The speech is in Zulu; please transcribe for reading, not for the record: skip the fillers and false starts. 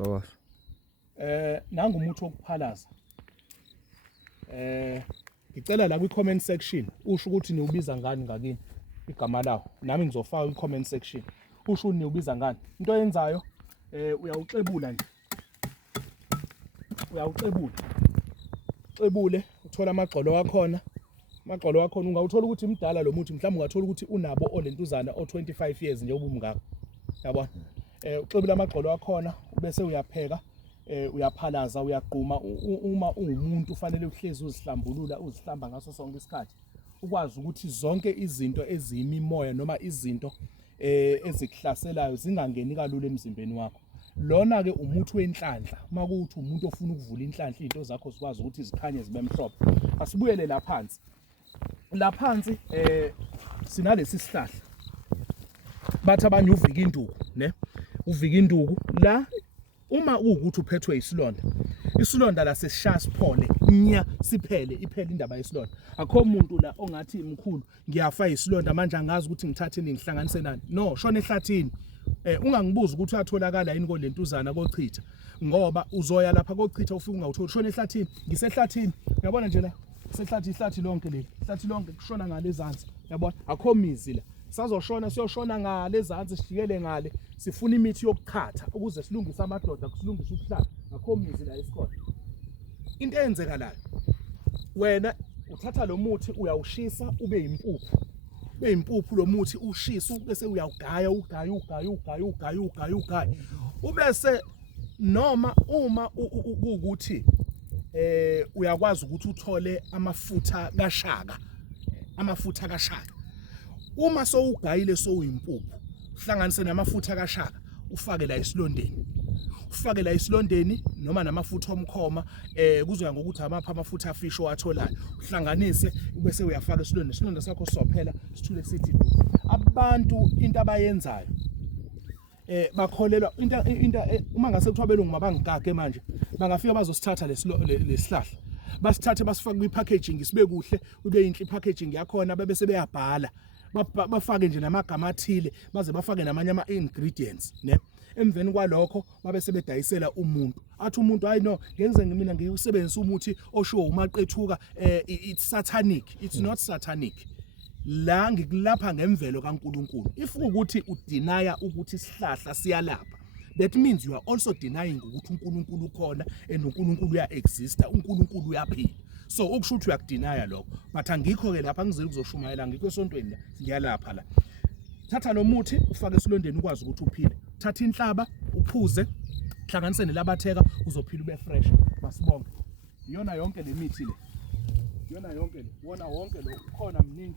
Thokoza. Nanga umuthi wokuphalaza. Ngicela la kwi-comment section usho ukuthi niwubiza ngani ngakini igama lawo. Nami ngizofaka kwi-comment section. Usho ukuthi niwubiza ngani. Into yenzayo uyawuxebula nje. Uyawuxebula. Uxebule uthola amagxolo wakhona. Amagxolo wakhona ungawuthola ukuthi imdala lo muthi mhlawumbe ungathola ukuthi unabo olentuzana o25 years nje ubumngaka. Yabona? Uxebula amagxolo wakhona bese uyapheka. Uyaphalaza uyaqhuma uma ungumuntu ufanele uhlezi uzihlamba ngaso sonke isikhathi ukwazi ukuthi zonke izinto eziyimimoya noma izinto ezikuhlaselayo zingangeni kalula emzimbeni wakho. Lona ke umuthi wenhlanhla makuthi umuntu ofuna ukuvula inhlanhla into zakho sikwazi ukuthi zikhanye zibe mhlophe. Asibuyele la phansi. La phansi sinalesi sihlahla. Bathi abanye uvika induku, ne? Uvika induku la uma ukuthi uphethwe isilonda. Isilonda la sesishaya siphole, siphele iphele indaba yesilonda. Akho umuntu la ongathi imkhulu ngiyafa isilonda manje angazi ukuthi ngithathe ngihlanganise nani. No, shona ehlathini. Ungangibuza ukuthi uyatholakala yini kolentuzana kochitha ngoba uzoya lapha kochitha ufike ungawutholi shona ehlathini. Ngisehlathini. Uyabona nje la ihlathi lonke leli. Ihlathi lonke kushona ngale ezansi. Uyabona? Akho mizi la. Sazoshona siyoshona ngale ezansi sijikele ngale sifuna imithi yokukhatha ukuze silungise amadoda kusilungisa ukuhlala ngakho mizi la esikhona. Into eyenzekalayo wena uthatha lo muthi uyawushisa ube yimpuphu. Ube yimpuphu lo muthi ushisa bese uyawugaya ugaya. Ubese noma uma ukuthi uyakwazi ukuthi uthole amafutha kaShaka. Amafutha kaShaka. Uma sowugayile soyimpuphu uhlanganise namafutha kaShaka ufake la esilondeni. Ufake la esilondeni noma namafutha omkhoma kuzoya ngokuthi amapha amafutha afisho watholayo. Uhlanganise bese uyafaka esilondeni. Isilonda sakho sizophela sithule sithi abantu into abayenzayo bakholelwa into uma ngase kuthiwa belungu mabangigage manje bangafika bazosithatha lesihlahla. Basithathe basifake kwi-packaging sibe kuhle ube yinhle i-packaging yakhona bese beyabhala. Bafake nje namagama athile baze bafake namanye ama-ingredients ne emveni kwalokho babe sebedayisela umuntu athi umuntu hayi no ngenze mina ngiyusebenzisa umuthi oshiwo umaqethuka it's satanic. It's not satanic. La ngikulapha ngemvelo kaNkuluNkulu. If ukuthi udinaya ukuthi isihlahla siyalapha, that means you are also denying ukuthi uNkulunkulu ukhona and uNkulunkulu uya-exista, uNkulunkulu uyaphila. So ukusho ukuthi uyakudinaya lokho. But angikho ke lapha ngizeli kuzoshumayela ngikho esontweni la ngiyalapha la. Thatha lo muthi ufake esilondeni ukwazi ukuthi uphile. Thatha inhlaba uphuze, hlanganise nelabatheka uzophila ube fresh. Masibonke. Iyona yonke le mithi le. Iyona yonke le. Wona wonke lo khona mningi.